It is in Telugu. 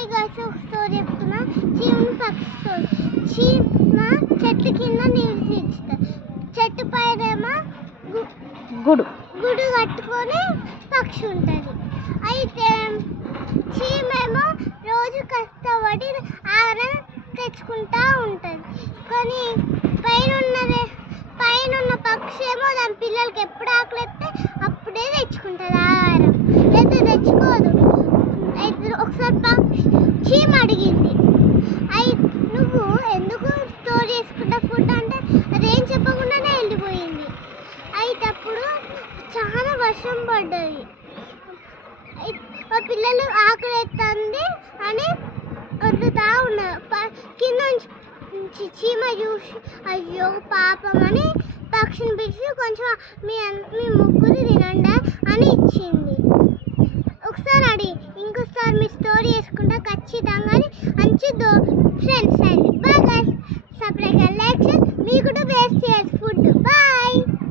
హాయ్ గైస్, ఒక స్టోరీ చెప్తున్నా. చీమను పక్షి స్టోరీ. చీమ చెట్టు కింద నివసిస్తుంది. చెట్టు పైనేమో గుడు కట్టుకొని పక్షి ఉంటుంది. అయితే చీమేమో రోజు కష్టపడి ఆహారం తెచ్చుకుంటా ఉంటుంది. కానీ పైన పక్షి ఏమో దాని పిల్లలకి ఎప్పుడు ఆకలిస్తే అప్పుడే తెచ్చుకుంటుంది ఆహారం, లేదా తెచ్చుకోదు. అయితే ఒకసారి చీమ అడిగింది, నువ్వు ఎందుకు స్టోర్ చేసుకుంటా ఫుడ్ అంటే అదేం చెప్పకుండానే వెళ్ళిపోయింది. అయితే అప్పుడు చాలా వర్షం పడ్డది. మా పిల్లలు ఆకలి ఎత్తుంది అని వద్దుతా ఉన్నారు. కింద నుంచి చీమ చూసి అయ్యో పాపం అని పక్షిని పిలిచి కొంచెం మీ ముగ్గురు తినండి అని ఇచ్చింది. ఒకసారి ఇంకోసారి మీ స్టోరీ వేసుకుంటా ఖచ్చితంగా అని ఫ్రెండ్స్ అయింది.